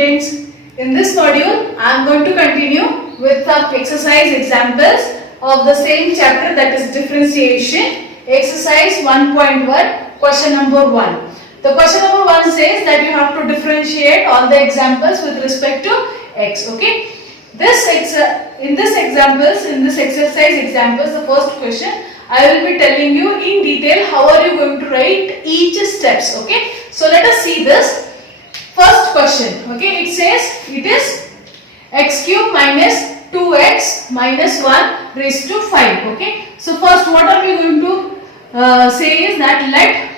students. In this module, I am going to continue with some exercise examples of the same chapter, that is differentiation. Exercise 1.1, question number 1. The question number 1 says that you have to differentiate all the examples with respect to x. Okay. In this exercise examples, the first question, I will be telling you in detail how are you going to write each steps. Okay. So let us see this. First question, okay, it says it is x cube minus 2x minus 1 raised to 5, okay. So first what are we going to say is that let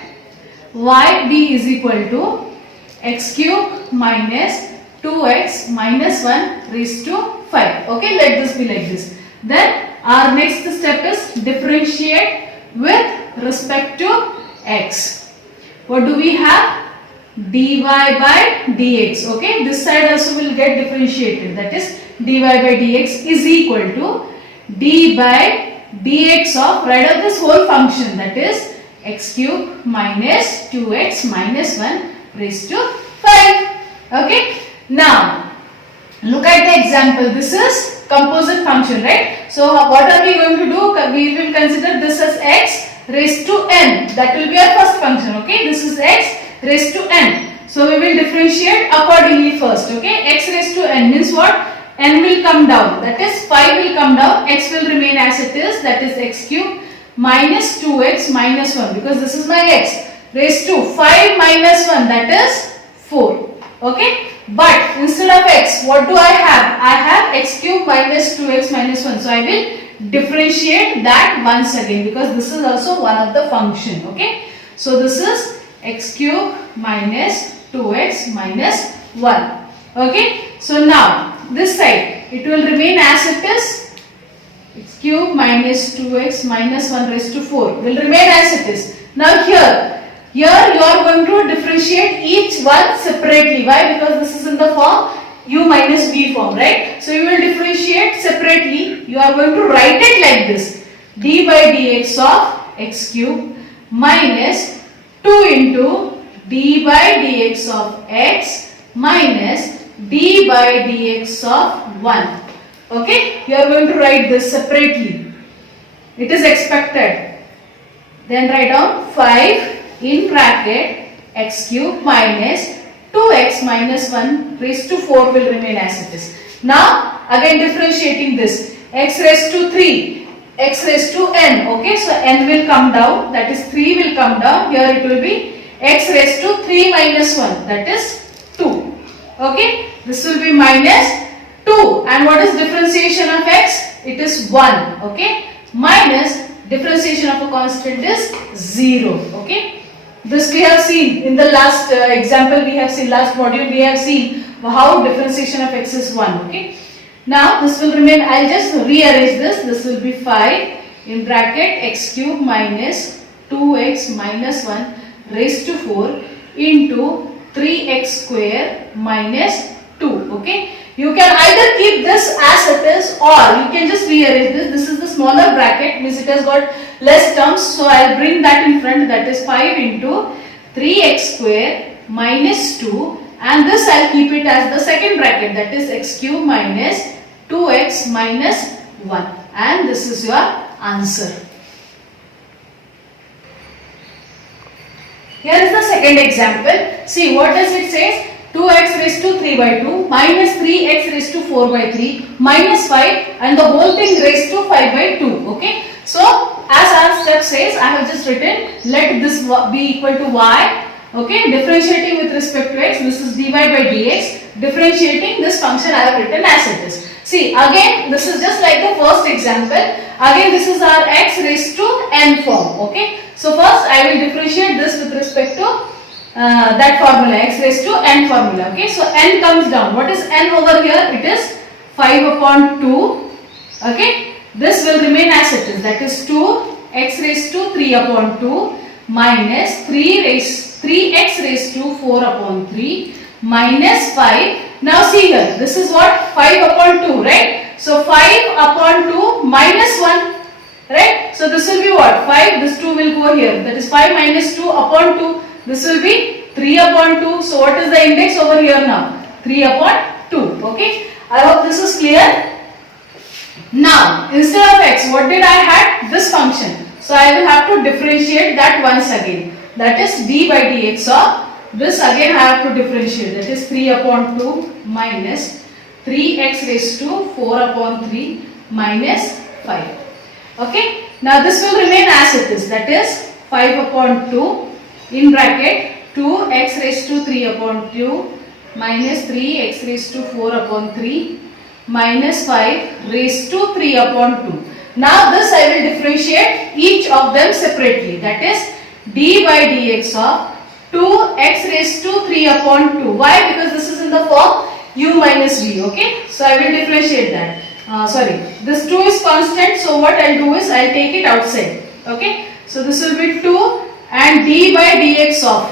y be is equal to x cube minus 2x minus 1 raised to 5, okay. Let this be like this. Then our next step is differentiate with respect to x. What do we have? Dy by dx, okay. This side also will get differentiated, that is dy by dx is equal to d by dx of, write out this whole function, that is x cube minus 2x minus 1 raised to 5, okay. Now look at the example. This is composite function, right? So what are we going to do? We will consider this as x raised to n, that will be our first function, okay. This is x raised to n. So we will differentiate accordingly first, okay. X raised to n means what? N will come down, that is 5 will come down, x will remain as it is, that is x cube minus 2x minus 1, because this is my x, raised to 5 minus 1, that is 4, okay. But instead of x, what do I have? I have x cube minus 2x minus 1. So I will differentiate that once again, because this is also one of the function, okay. So this is x cube minus 2x minus 1, okay. So now this side it will remain as it is, x cube minus 2x minus 1 raised to 4 will remain as it is. Now here you are going to differentiate each one separately. Why? Because this is in the form u minus v form, right? So you will differentiate separately. You are going to write it like this: d by dx of x cube minus 2 into d by dx of x minus d by dx of 1. Okay, you are going to write this separately. It is expected. Then write down 5 in bracket x cube minus 2x minus 1 raised to 4 will remain as it is. Now again differentiating this, x raised to 3, x raised to n, okay. So n will come down, that is 3 will come down. Here it will be x raised to 3 minus 1, that is 2, okay. This will be minus 2, and what is differentiation of x? It is 1, okay, minus differentiation of a constant is 0, okay. This we have seen in the last example, we have seen last module, we have seen how differentiation of x is 1, okay. Now this will remain, I will just rearrange this. This will be 5 in bracket x cube minus 2x minus 1 raised to 4 into 3x square minus 2, okay. You can either keep this as it is or you can just rearrange this. This is the smaller bracket, means it has got less terms. So I will bring that in front, that is 5 into 3x square minus 2, and this I will keep it as the second bracket, that is x cube minus 2x minus 1, and this is your answer. Here is the second example. See what does it say? 2x raised to 3 by 2 minus 3x raised to 4 by 3 minus 5 and the whole thing raised to 5 by 2, okay. So as our step says, I have just written let this be equal to y, okay, differentiating with respect to x, this is dy by dx, differentiating this function I have written as it is. See again, this is just like the first example. Again this is our x raised to n form, okay. So first I will differentiate this with respect to that formula, x raised to n formula, okay. So n comes down. What is n over here? It is 5 upon 2, okay. This will remain as it is, that is 2 x raised to 3 upon 2 minus 3x raised to 4 upon 3 minus 5. Now see here, this is what? 5 upon 2, right? So 5 upon 2 minus 1, right? So this will be what? 5, this 2 will go here, that is 5 minus 2 upon 2, this will be 3 upon 2. So what is the index over here now? 3 upon 2. Okay. I hope this is clear. Now, instead of x, what did I had? This function. So, I will have to differentiate that once again. That is d by dx of this again I have to differentiate. That is 3 upon 2 minus 3x raised to 4 upon 3 minus 5. Okay. Now, this will remain as it is. That is 5 upon 2 in bracket 2x raised to 3 upon 2 minus 3x raised to 4 upon 3 minus 5 raised to 3 upon 2. Now this I will differentiate each of them separately. That is d by dx of 2x raised to 3 upon 2. Why? Because this is in the form u minus v. Okay. So I will differentiate that. This 2 is constant. So what I will do is I will take it outside. Okay. So this will be 2 and d by dx of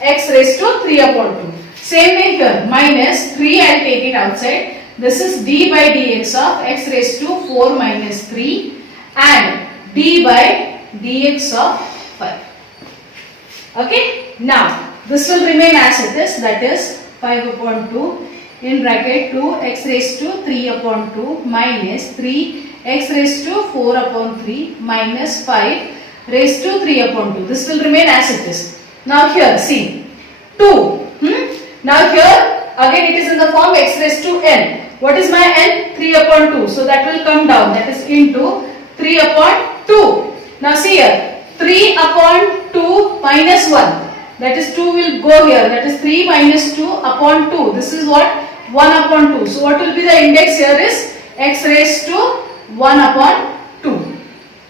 x raised to 3 upon 2. Same way here, minus 3 I will take it outside. This is d by dx of x raised to 4 minus 3 and d by dx of 5. Okay. Now, this will remain as it is. That is 5 upon 2 in bracket 2x raised to 3 upon 2 minus 3x raised to 4 upon 3 minus 5 raised to 3 upon 2. This will remain as it is. Now here, see, 2. Now here, again it is in the form x raised to n. What is my n? 3 upon 2. So that will come down. That is into 3 upon 2. Now see here, 3 upon 2 minus 1. That is 2 will go here. That is 3 minus 2 upon 2. This is what? 1 upon 2. So what will be the index here is x raised to 1 upon 2.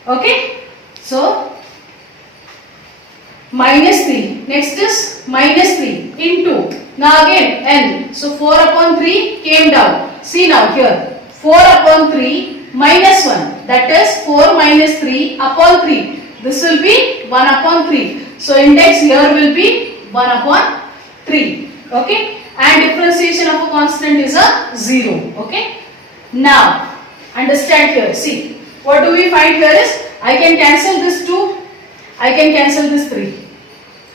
Okay. So minus 3. Next is minus 3 into. Now again n. So 4 upon 3 came down. See now here. 4 upon 3 minus 1. That is 4 minus 3 upon 3. This will be 1 upon 3. So index here will be 1 upon 3. Okay. And differentiation of a constant is a 0. Okay. Now understand here. See. What do we find here is I can cancel this 2. I can cancel this 3.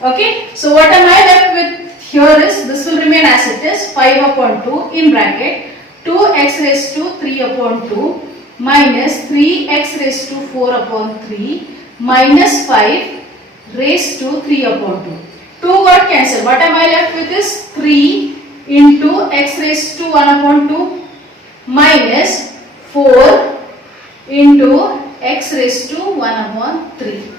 Okay. So what am I left with here is this will remain as it is 5 upon 2 in bracket 2x raised to 3 upon 2 minus 3x raised to 4 upon 3 minus 5 raised to 3 upon 2. 2 got cancelled. What am I left with is 3 into x raised to 1 upon 2 minus 4 into x raised to 1 upon 3.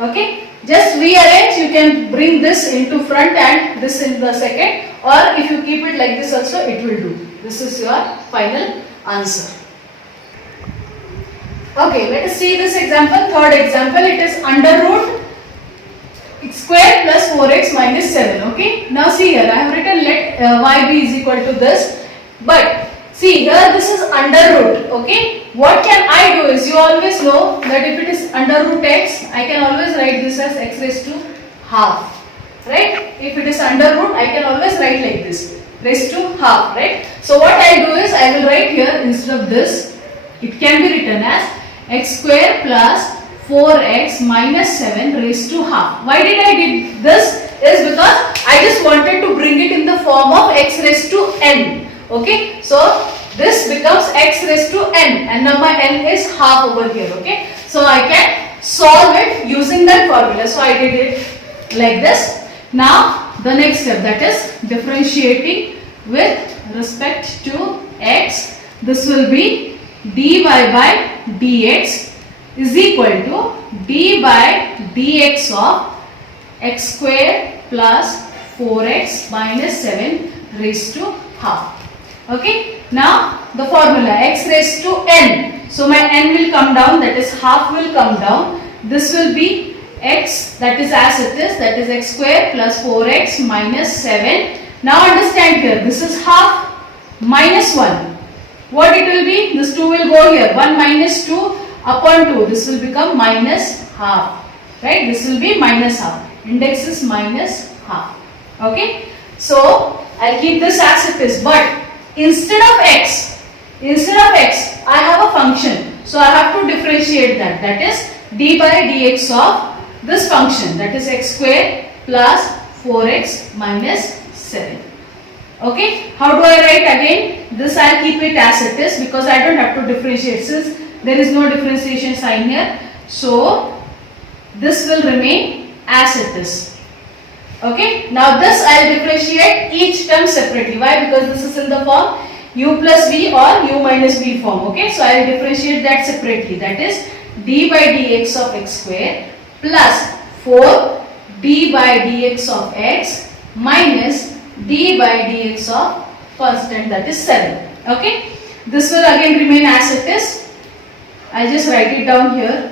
Okay. Just rearrange. You can bring this into front and this in the second, or if you keep it like this also it will do. This is your final answer. Okay, let us see this example. Third example, it is under root x square plus 4x minus 7. Okay. Now see here, I have written let y be is equal to this, but see here this is under root. Okay. What can I do is, you always know that if it is under root x, I can always write this as x raised to half. Right. If it is under root, I can always write like this, raised to half. Right. So what I do is, I will write here instead of this, it can be written as x square plus 4x minus 7 raised to half. Why did I did this? Is because I just wanted to bring it in the form of x raised to n. Okay. So this becomes x raised to n and now my n is half over here. Okay. So I can solve it using that formula. So I did it like this. Now the next step, that is differentiating with respect to x. This will be dy by dx is equal to d by dx of x square plus 4x minus 7 raised to half. Okay. Now the formula x raised to n. So my n will come down, that is half will come down. This will be x, that is as it is, that is x square plus 4x minus 7. Now understand here, this is half minus 1. What it will be? This 2 will go here. 1 minus 2 upon 2. This will become minus half. Right? This will be minus half. Index is minus half. Okay. So I'll keep this as it is. But instead of x, I have a function. So I have to differentiate that. That is d by dx of this function. That is x square plus 4x minus 7. Okay, how do I write again? This I'll keep it as it is because I don't have to differentiate since there is no differentiation sign here. So this will remain as it is. Okay, now this I'll differentiate each term separately. Why? Because this is in the form u plus v or u minus v form. Okay, so I'll differentiate that separately. That is d by dx of x square plus 4 d by dx of x minus d by dx of constant, that is 7. Okay, this will again remain as it is. I'll just write it down here,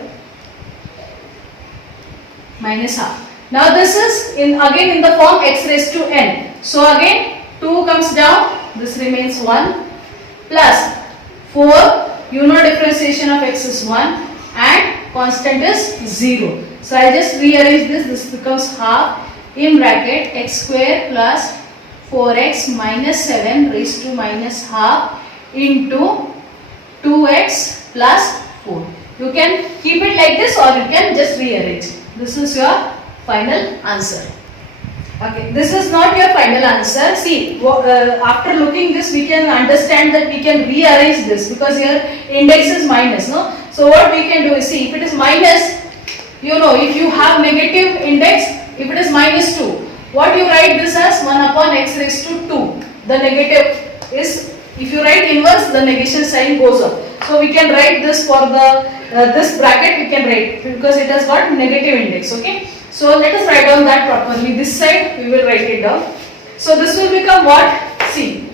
minus half. Now this is again in the form x raised to n. So again 2 comes down, this remains 1 plus 4, you know differentiation of x is 1 and constant is 0. So I just rearrange this becomes half in bracket x square plus 4x minus 7 raised to minus half into 2x plus 4. You can keep it like this or you can just rearrange. This is your final answer. Okay, this is not your final answer. See, after looking this, we can understand that we can rearrange this because here index is minus, no? So what we can do is, see, if it is minus, you know, if you have negative index, if it is minus 2, what you write this as 1 upon x raised to 2. The negative is, if you write inverse, the negation sign goes up. So we can write this for the, this bracket we can write because it has got negative index, okay? So let us write down that properly. This side we will write it down. So this will become what? See,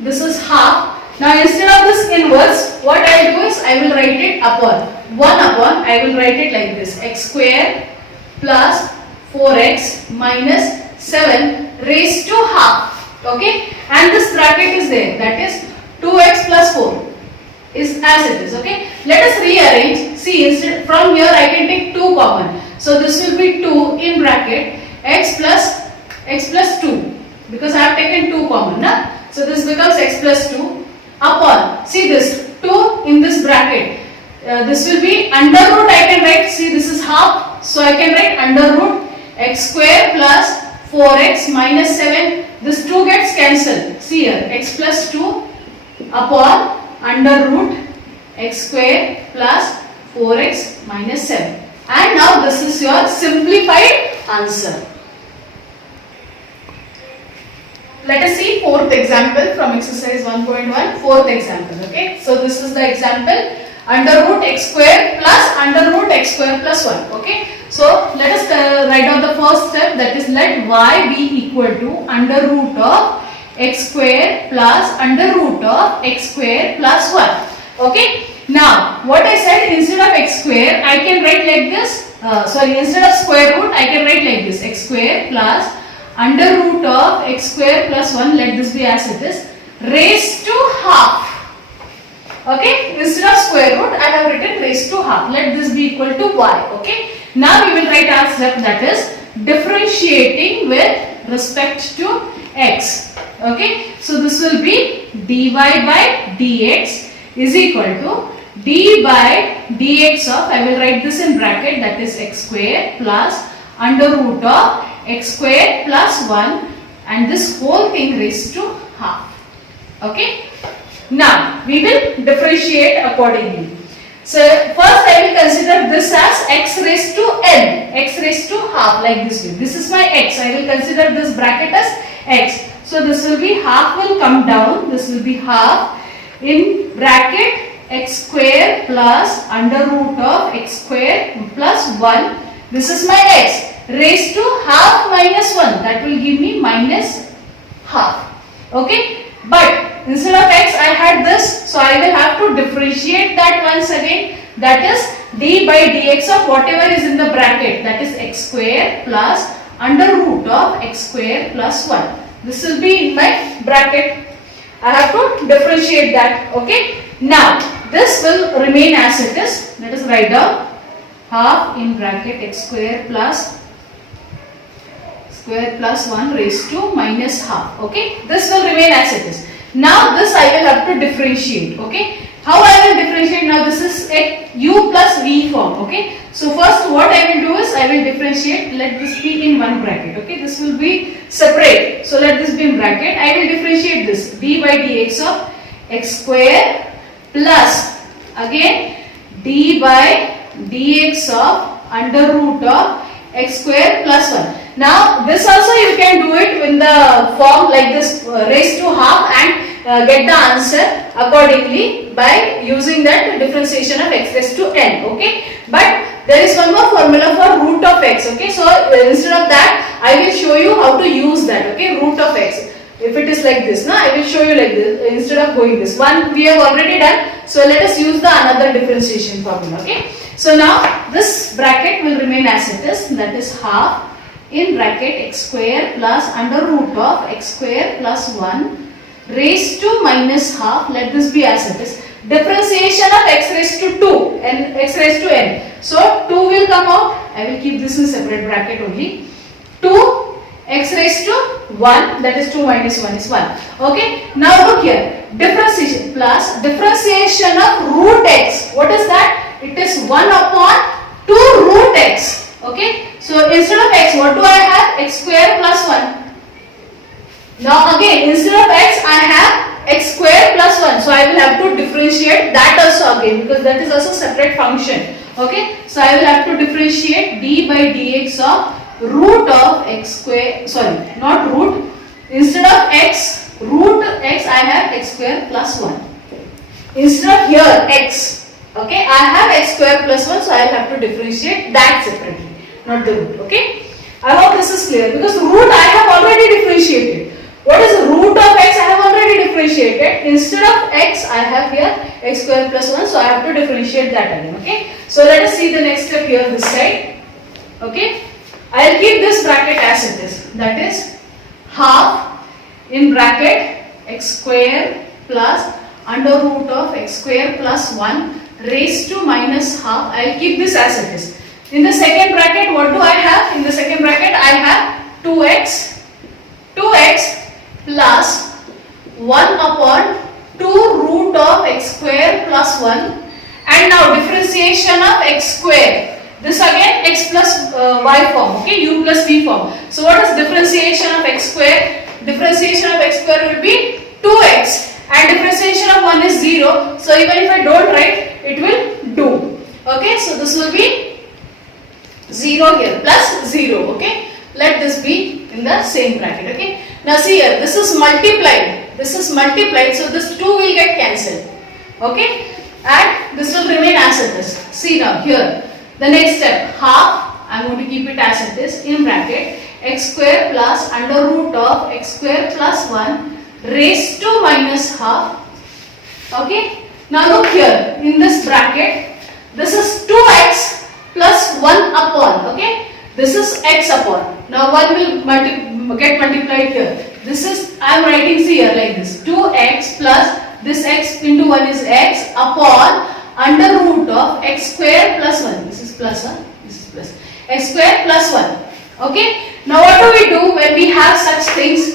this is half. Now instead of this inverse, what I will do is I will write it upon. 1 upon, I will write it like this. X square plus 4x minus 7 raised to half. Okay? And this bracket is there. That is 2x plus 4 is as it is. Okay? Let us rearrange. See, instead from here I can take 2 common. So this will be 2 in bracket x plus 2 because I have taken 2 common. Na? So this becomes x plus 2 upon, see this 2 in this bracket. This will be under root, I can write, see this is half. So I can write under root x square plus 4x minus 7. This 2 gets cancelled. See here x plus 2 upon under root x square plus 4x minus 7. And now this is your simplified answer. Let us see fourth example from exercise 1.1, fourth example. Okay, so this is the example, under root x square plus under root x square plus 1. Okay, so let us write down the first step, that is let y be equal to under root of x square plus under root of x square plus 1. Okay, now what I said, instead of x square I can write like this, instead of square root I can write like this, x square plus under root of x square plus 1, let this be as it is, raised to half. Okay, instead of square root I have written raised to half, let this be equal to y. Okay, now we will write our step, that is differentiating with respect to x. Okay, so this will be dy by dx is equal to d by dx of, I will write this in bracket, that is x square plus under root of x square plus 1 and this whole thing raised to half. Okay, now we will differentiate accordingly. So first I will consider this as x raised to n, x raised to half, like this way. This is my x, I will consider this bracket as x. So this will be half will come down, this will be half in bracket x square plus under root of x square plus 1. This is my x raised to half minus 1, that will give me minus half. Okay, but instead of x I had this, so I will have to differentiate that once again, that is d by dx of whatever is in the bracket, that is x square plus under root of x square plus 1. This will be in my bracket. I have to differentiate that. Okay, now this will remain as it is. Let us write down half in bracket x square plus 1 raised to minus half. Okay, this will remain as it is. Now this I will have to differentiate. Okay, how I will differentiate? Now this is a u plus v form. Okay, so first what I will do is I will differentiate, let this be in one bracket. Okay, this will be separate. So let this be in bracket. I will differentiate this d by dx of x square plus again d by dx of under root of x square plus 1. Now this also you can do it in the form like this, raised to half, and get the answer accordingly by using that differentiation of x raised to n. Okay, but there is one more formula for root of x. Okay, so instead of that I will show you how to use that. Okay, root of x. If it is like this, I will show you like this instead of going this. One we have already done. So let us use the another differentiation formula. Okay. So now this bracket will remain as it is, that is half in bracket x square plus under root of x square plus 1 raised to minus half. Let this be as it is. Differentiation of x raised to 2 and x raised to n. So 2 will come out. I will keep this in separate bracket only. 2 x raised to 1, that is 2 minus 1 is 1. Okay. Now look here. Differentiation plus differentiation of root x. What is that? It is 1 upon 2 root x. Okay. So instead of x, what do I have? X square plus 1. Now again, instead of x, I have x square plus 1. So I will have to differentiate that also again, because that is also separate function. Okay. So I will have to differentiate d by dx of root of x square, sorry, not root. Instead of x, root x, I have x square plus 1. Instead of here x, okay, I have x square plus 1, so I will have to differentiate that separately, not the root. Okay, I hope this is clear, because root I have already differentiated. What is the root of x? I have already differentiated. Instead of x, I have here x square plus 1, so I have to differentiate that again. Okay, so let us see the next step here this side. Okay, I will keep this bracket as it is, that is half in bracket x square plus under root of x square plus 1 raised to minus half. I will keep this as it is. In the second bracket, what do I have? In the second bracket, I have 2x plus 1 upon 2 root of x square plus 1, and now differentiation of x square. This again x plus y form, okay, u plus v form. So what is differentiation of x square? Differentiation of x square will be 2x, and differentiation of 1 is 0. So even if I don't write, it will do. Okay, so this will be 0 here, plus 0. Okay, let this be in the same bracket. Okay, now see here, this is multiplied. This is multiplied, so this 2 will get cancelled. Okay, and this will remain as it is. See now here. The next step, half, I am going to keep it as it is in bracket x square plus under root of x square plus 1 raised to minus half. Okay, now look here in this bracket, this is 2x plus 1 upon, okay, this is x upon. Now 1 will get multiplied here. This is, I am writing here like this, 2x plus this x into 1 is x upon under root of x square plus 1. This is plus 1, this is plus. X square plus 1. Okay. Now what do we do when we have such things?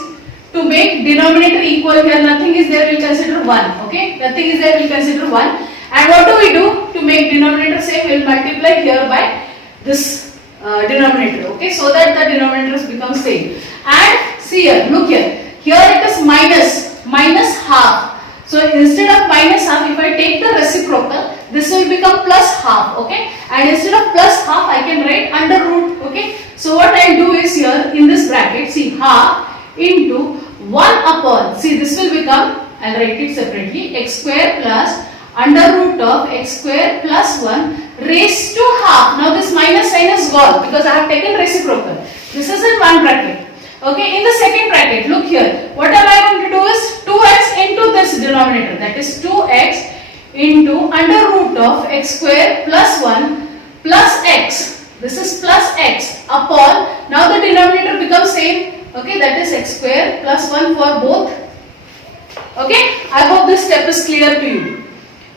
To make denominator equal here, nothing is there, we will consider 1. Okay. Nothing is there, we will consider 1. And what do we do? To make denominator same, we will multiply here by this denominator. Okay. So that the denominators become same. And see here, look here. Here it is minus half. So instead of minus half, if I take the reciprocal, this will become plus half, okay? And instead of plus half, I can write under root, okay? So what I will do is here, in this bracket, see, half into 1 upon, see, this will become, I will write it separately, x square plus under root of x square plus 1 raised to half. Now this minus sign is gone because I have taken reciprocal. This is in one bracket. Okay, in the second bracket, look here. What am I going to do is 2x into this denominator, that is 2x into under root of x square plus 1 plus x. This is plus x upon, now the denominator becomes same. Okay, that is x square plus 1 for both. Okay, I hope this step is clear to you.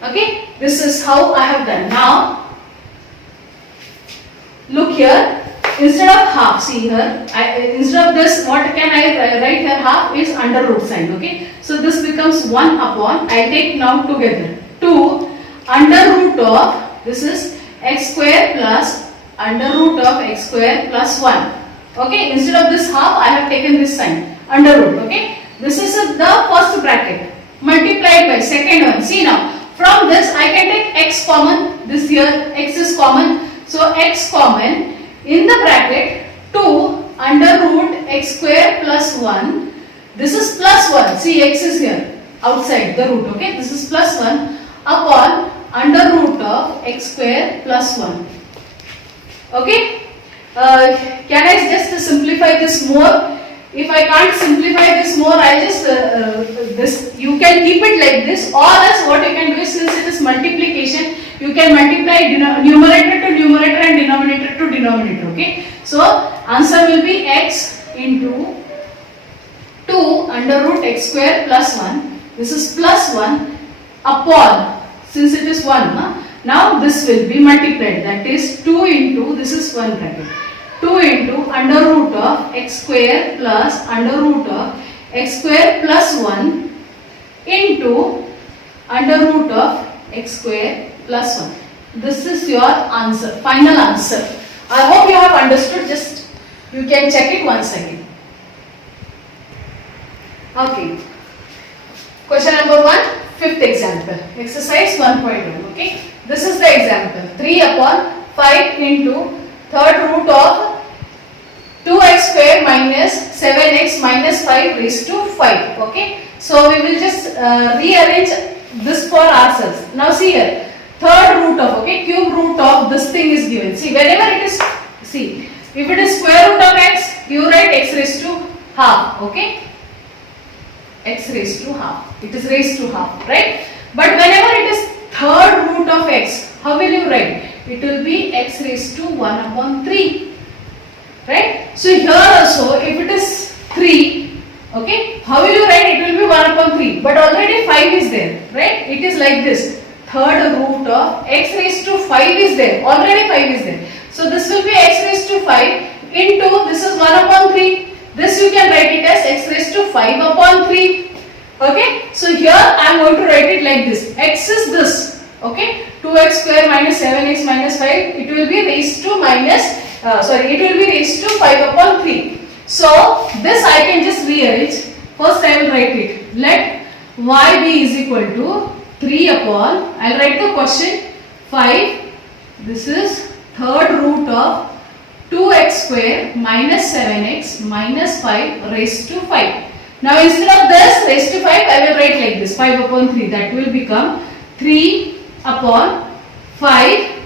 Okay, this is how I have done. Now, look here. Instead of half, see here, instead of this, what can I write here? Half is under root sign, okay. So this becomes 1 upon, I take now together, 2 under root of, this is x square plus under root of x square plus 1. Okay, instead of this half, I have taken this sign, under root. Okay, this is the first bracket multiplied by second one. See now, from this I can take x common. This here x is common, so x common in the bracket 2 under root x square plus 1. This is plus 1. See, x is here outside the root. Okay, this is plus 1 upon under root of x square plus 1. Okay. Can I just simplify this more? If I can't simplify this more, I just this you can keep it like this, or else what you can do is, since it is multiplication, you can multiply numerator to numerator and denominator to denominator. Okay, so answer will be x into 2 under root x square plus 1. This is plus 1 upon, since it is 1. Now this will be multiplied, that is 2 into, this is 1 bracket, 2 into under root of x square plus under root of x square plus 1 into under root of x square plus 1. This is your answer, final answer. I hope you have understood. Just you can check it once again. Okay. Question number 1, fifth example. Exercise 1.1. Okay. This is the example. 3 upon 5 into third root of 2x square minus 7x minus 5 raised to 5. Okay. So we will just rearrange this for ourselves. Now see here. Third root of, okay, cube root of this thing is given. See, whenever it is, see, if it is square root of x, you write x raised to half. Okay. X raised to half. It is raised to half, right? But whenever it is third root of x, how will you write? It will be x raised to 1 upon 3. Right? So here also, if it is 3, okay, how will you write? It will be 1 upon 3. But already 5 is there. Right? It is like this. Third root of x raised to 5 is there. Already 5 is there. So this will be x raised to 5 into, this is 1 upon 3. This you can write it as x raised to 5 upon 3. Okay. So here I am going to write it like this. X is this. Okay. 2x square minus 7x minus 5. It will be raised to minus, it will be raised to 5 upon 3. So this I can just rearrange. First I will write it. Let y be is equal to 3 upon, I will write the question 5. This is third root of 2x square minus 7x minus 5 raised to 5. Now instead of this raised to 5, I will write like this, 5 upon 3. That will become 3 upon 5.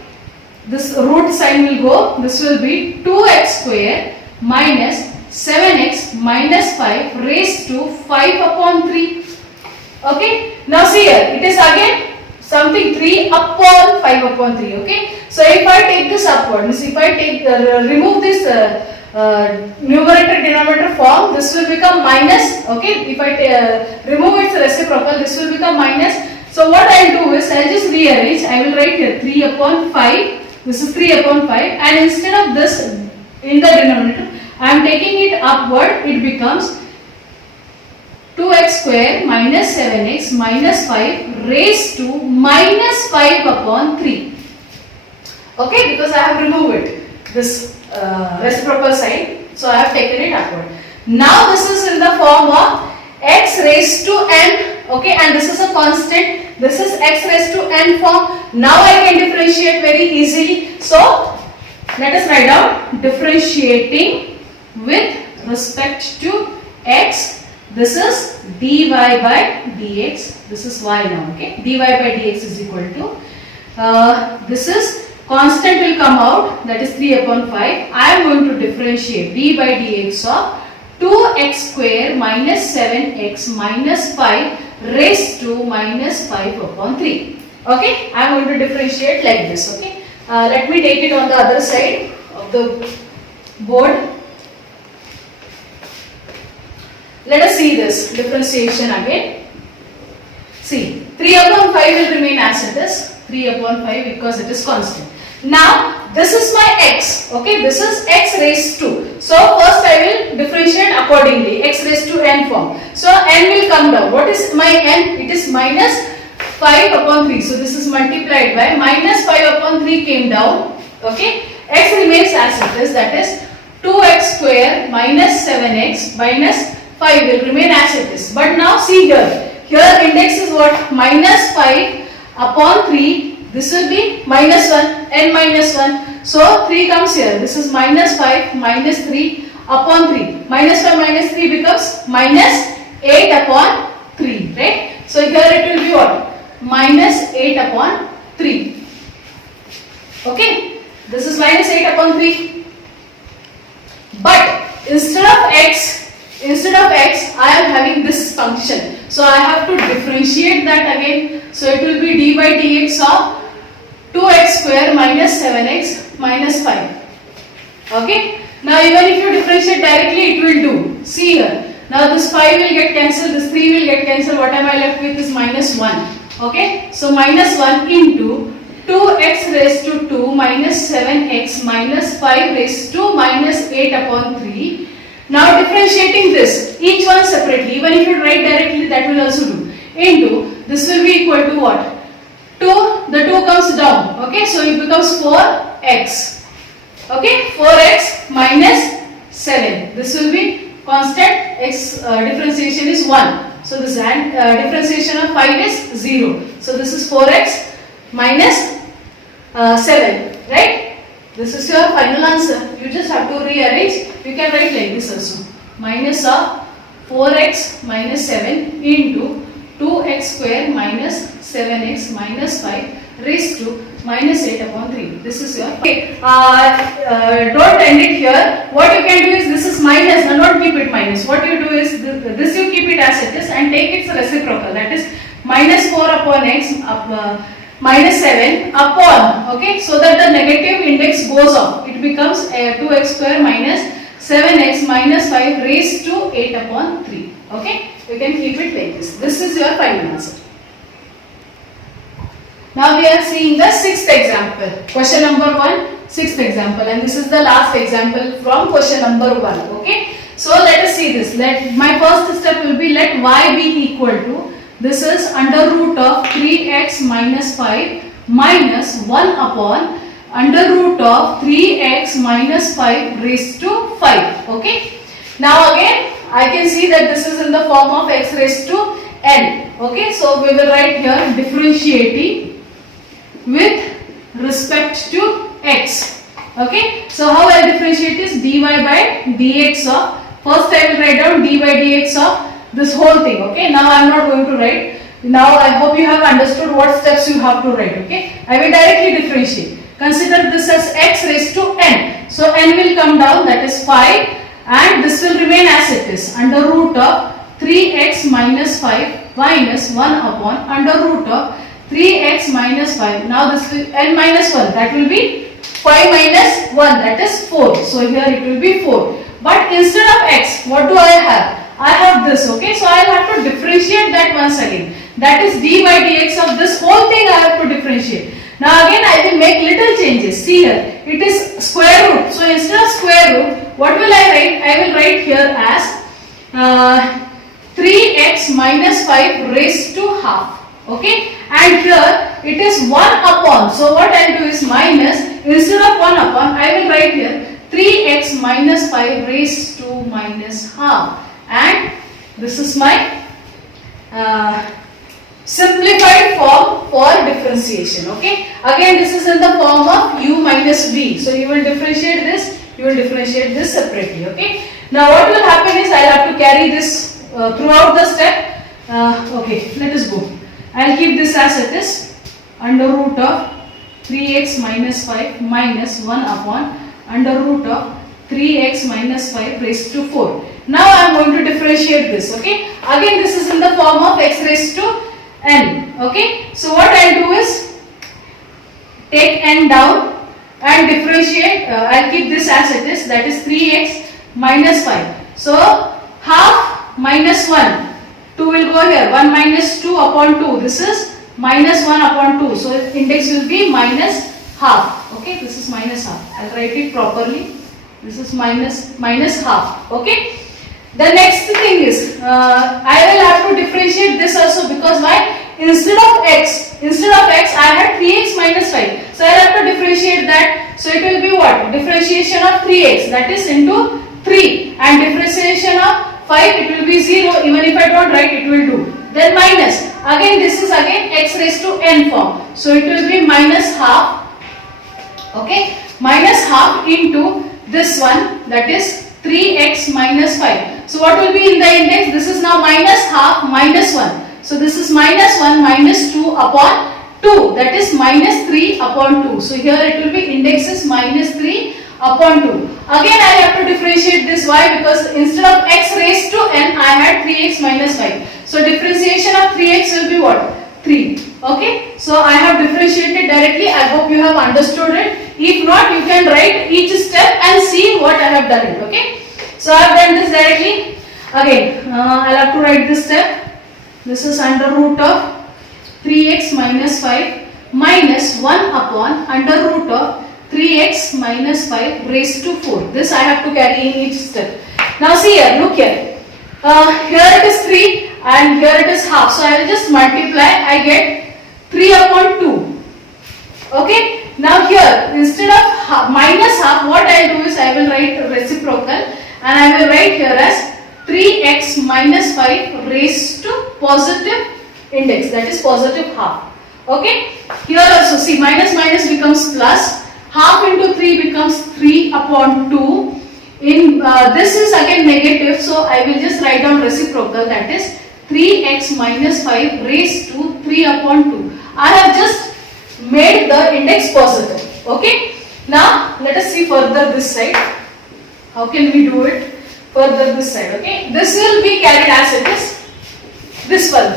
This root sign will go. This will be 2x square minus 7x minus 5 raised to 5 upon 3. Okay. Now see here, it is again something 3 upon 5 upon 3. Okay. So if I take this upward, means if I take remove this numerator denominator form, this will become minus. Okay. If I remove its reciprocal, this will become minus. So what I will do is I will just rearrange. I will write here 3 upon 5. This is 3 upon 5, and instead of this in the denominator, I am taking it upward. It becomes 2x square minus 7x minus 5 raised to minus 5 upon 3. Okay, because I have removed it, this reciprocal sign, so I have taken it upward. Now this is in the form of x raised to n. Okay, and this is a constant. This is x raised to n form. Now I can differentiate very easily. So let us write down differentiating with respect to x. This is dy by dx. This is y now. Okay, dy by dx is equal to this is constant will come out, that is 3 upon 5. I am going to differentiate d by dx of 2x square minus 7x minus 5 raised to minus 5 upon 3. Okay, I am going to differentiate like this. Okay, let me take it on the other side of the board. Let us see this differentiation again. See, 3 upon 5 will remain as it is, 3 upon 5 because it is constant. Now, this is my x, okay, this is x raised to. So, first I will differentiate accordingly, x raised to n form. So, n will come down. What is my n? It is minus 5 upon 3. So, this is multiplied by minus 5 upon 3 came down, okay. X remains as it is, that is 2x square minus 7x minus 5 will remain as it is. But now see here. Here index is what? Minus 5 upon 3. This will be minus 1, n minus 1. So 3 comes here. This is minus 5 minus 3 upon 3. Minus 5 minus 3 becomes minus 8 upon 3. Right? So here it will be what? Minus 8 upon 3. Okay? This is minus 8 upon 3. But instead of x, I am having this function. So I have to differentiate that again. So it will be d by dx of 2x square minus 7x minus 5. Okay. Now even if you differentiate directly, it will do. See here. Now this 5 will get cancelled, this 3 will get cancelled. What am I left with is minus 1. Okay. So minus 1 into 2x raised to 2 minus 7x minus 5 raised to minus 8 upon 3. Now differentiating this, each one separately, even if you write directly, that will also do. Into, this will be equal to what? 2, the 2 comes down. Okay, so it becomes 4x. Okay, 4x minus 7. This will be constant, x differentiation is 1. So this differentiation of 5 is 0. So this is 4x minus 7, right? This is your final answer. You just have to rearrange. You can write like this also. Minus of 4x minus 7 into 2x square minus 7x minus 5 raised to minus 8 upon 3. This is your... Okay. Don't end it here. What you can do is, this is minus. Now don't keep it minus. What you do is, this you keep it as it is and take its reciprocal. That is minus 4 upon x minus 7 upon, okay, so that the negative index goes off. It becomes 2x square minus 7x minus 5 raised to 8 upon 3. Okay, you can keep it like this. This is your final answer. Now we are seeing the sixth example. Question number 1, sixth example, and this is the last example from question number 1. Okay, so let us see this. My first step will be, let y be equal to, this is under root of 3x minus 5 minus 1 upon under root of 3x minus 5 raised to 5. Okay. Now again, I can see that this is in the form of x raised to n. Okay. So we will write here differentiating with respect to x. Okay. So how I differentiate is dy by dx of, first I will write down d by dx of this whole thing. Okay, now I am not going to write. Now I hope you have understood what steps you have to write. Okay, I will directly differentiate. Consider this as x raised to n. So n will come down, that is 5, and this will remain as it is under root of 3x minus 5 minus 1 upon under root of 3x minus 5. Now this will n minus 1, that will be 5 minus 1, that is 4. So here it will be 4. But instead of x, what do I have? I have this. Okay, so I have to differentiate that once again. That is d by dx of this whole thing I have to differentiate. Now again I will make little changes. See here, it is square root. So instead of square root, what will I write? I will write here as 3x minus 5 raised to half. Okay, and here it is 1 upon. So what I will do is minus, instead of 1 upon, I will write here 3x minus 5 raised to minus half. And this is my simplified form for differentiation. Okay, again this is in the form of u minus v. So you will differentiate this, separately. Okay, now what will happen is, I will have to carry this throughout the step. Okay, let us go. I will keep this as it is under root of 3x minus 5 minus 1 upon under root of 3x minus 5 raised to 4. Now I am going to differentiate this. Okay, again this is in the form of x raised to n. Okay, so what I will do is take n down and differentiate. I will keep this as it is, that is 3x minus 5. So half minus 1, 2 will go here, 1 minus 2 upon 2, this is minus 1 upon 2. So index will be minus half. Okay, this is minus half. I will write it properly. This is minus half. Okay. The next thing is, I will have to differentiate this also, because why? instead of x I had 3x minus 5. So I have to differentiate that. So it will be what? Differentiation of 3x, that is into 3, and differentiation of 5, it will be 0. Even if I don't write, it will do. Then minus. Again this is again x raised to n form. So it will be minus half. Okay, minus half into this one, that is 3x minus 5. So what will be in the index? This is now minus half minus 1. So this is minus 1 minus 2 upon 2, that is minus 3 upon 2. So here it will be index is minus 3 upon 2. Again I have to differentiate this. Why? Because instead of x raised to n, I had 3x minus 5. So differentiation of 3x will be what? 3. Okay, so I have differentiated directly. I hope you have understood it. If not, you can write each step and see what I have done it. Okay, so I have done this directly. Again, I'll have to write this step. This is under root of 3x minus 5 minus 1 upon under root of 3x minus 5 raised to 4. This I have to carry in each step. Now see here, look here. Here it is 3 and here it is half. So I will just multiply. I get 3 upon 2. Okay. Now here, instead of minus half, what I will do is I will write reciprocal, and I will write here as 3x minus 5 raised to positive index, that is positive half. Okay. Here also see, minus minus becomes plus. Half into 3 becomes 3 upon 2. In this is again negative, so I will just write down reciprocal, that is 3x minus 5 raised to 3 upon 2. I have just made the index positive. Okay. Now let us see further this side. How can we do it further this side? Okay. This will be carried as it is. This one,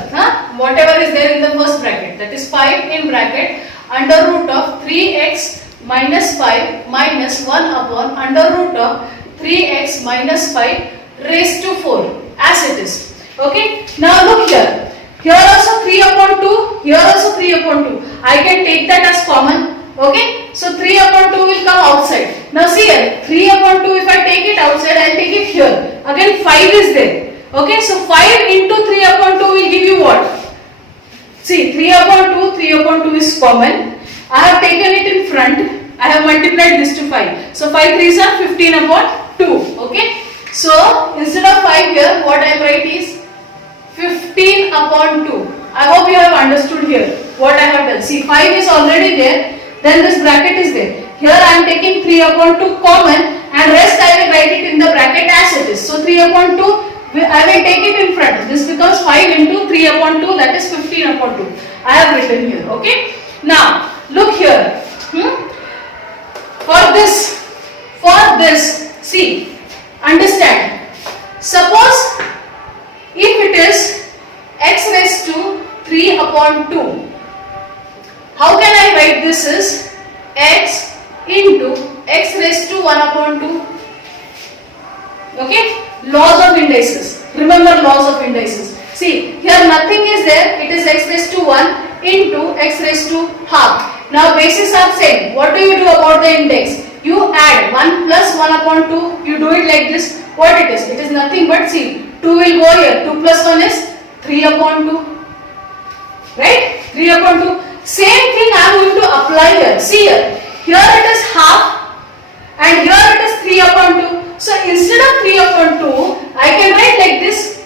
whatever is there in the first bracket, that is 5 in bracket under root of 3x minus 5 minus 1 upon under root of 3x minus 5 raised to 4 as it is. Okay. Now look here. Here also 3 upon 2. Here also 3 upon 2. I can take that as common. Okay. So 3 upon 2 will come outside. Now see here. 3 upon 2, if I take it outside, I will take it here. Again 5 is there. Okay. So 5 into 3 upon 2 will give you what? See, 3 upon 2, 3 upon 2 is common. I have taken it in front. I have multiplied this to 5. So 5 3s are 15 upon 2. Okay. So instead of 5 here, what I write is 15 upon 2. I hope you have understood here what I have done. See, 5 is already there. Then this bracket is there. Here I am taking 3 upon 2 common, and rest I will write it in the bracket as it is. So 3 upon 2, I will take it in front. This becomes 5 into 3 upon 2, that is 15 upon 2. I have written here. Okay. Now look here. For this, see, understand. Suppose if it is x raised to 3 upon 2, how can I write this is x into x raised to 1 upon 2? Okay, laws of indices. Remember laws of indices. See, here nothing is there. It is x raised to 1 into x raised to half. Now bases are same. What do you do about the index? You add 1 plus 1 upon 2. You do it like this. What it is? It is nothing but, see, 2 will go here. 2 plus 1 is 3 upon 2. Right? 3 upon 2. Same thing I am going to apply here. See here. Here it is half and here it is 3 upon 2. So instead of 3 upon 2, I can write like this.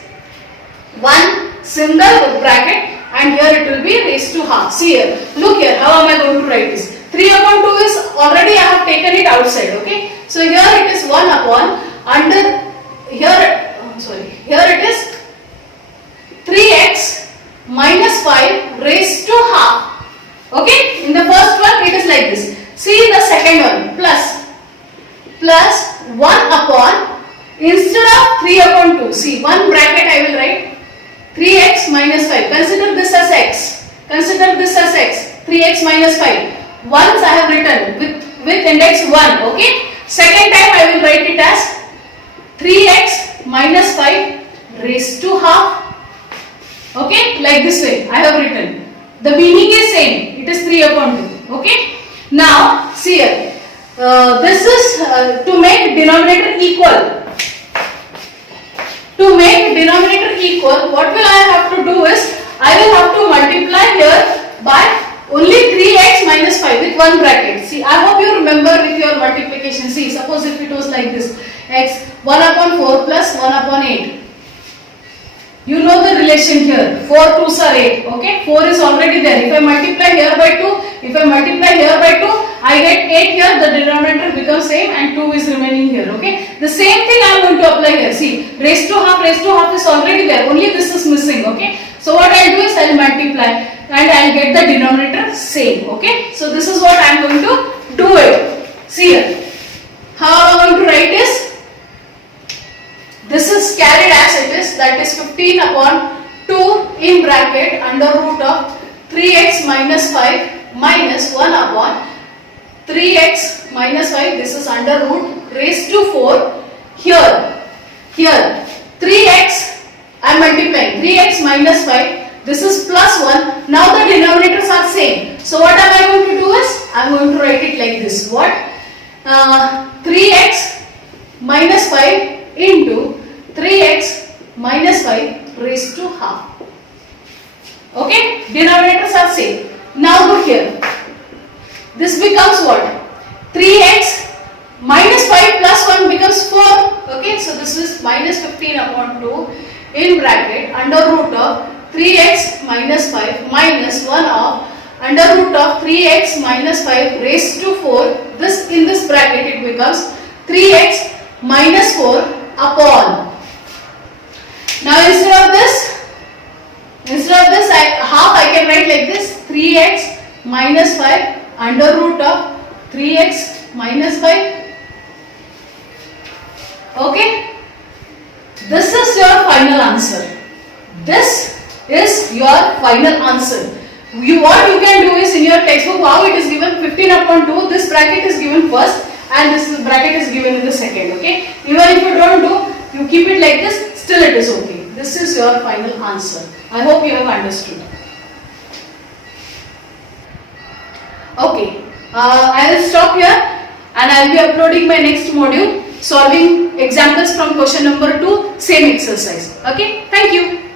One single bracket, and here it will be raised to half. See here. Look here. How am I going to write this? 3 upon 2 is already I have taken it outside. Okay. So here it is 1 upon under here. Here it is 3x minus 5 raised to half. Okay. In the first one it is like this. See the second one, plus 1 upon, instead of 3 upon 2, see, one bracket I will write 3x minus 5. Consider this as x. Consider this as x. 3x minus 5. Once I have written with index 1. Okay. Second time I will write it as 3x minus 5 raised to half. Okay. Like this way I have written. The meaning is same. It is 3 upon 2. Okay. Now see here. This is to make denominator equal. To make denominator equal, what will I have to do is, I will have to multiply with one bracket. See, I hope you remember with your multiplication. See, suppose if it was like this, x 1 upon 4 plus 1 upon 8. You know the relation here. 4 2s are 8. Okay, 4 is already there. If I multiply here by 2, if I multiply here by 2, I get 8 here. The denominator becomes same and 2 is remaining here. Okay, the same thing I am going to apply here. See, raised to half is already there. Only this is missing. Okay, so what I will do is I will multiply and I will get the denominator same. Okay, so this is what I am going to do it. See here. How I am going to write this? This is carried as it is, that is 15 upon 2 in bracket under root of 3x minus 5 minus 1 upon 3x minus 5, this is under root raised to 4. Here 3x, I am multiplying 3x minus 5, this is plus 1. Now the denominators are same. So what am I going to do is, I am going to write it like this. What? 3x minus 5 into 3x minus 5 raised to half. Okay, denominators are same. Now look here. This becomes what? 3x minus 5 plus 1 becomes 4. Okay, so this is minus 15 upon 2 in bracket under root of 3x minus 5 minus 1 of under root of 3x minus 5 raised to 4. This in this bracket it becomes 3x minus 4 upon. Now instead of this half I can write like this, 3x minus 5 under root of 3x minus 5. Okay, this is your final answer. This is your final answer. What you can do is, in your textbook how it is given 15 upon 2, this bracket is given first and this bracket is given in the second. Okay, even if you don't do, you keep it like this, still it is okay. This is your final answer. I hope you have understood. Okay, I will stop here and I will be uploading my next module, solving examples from question number 2, same exercise. Okay, thank you.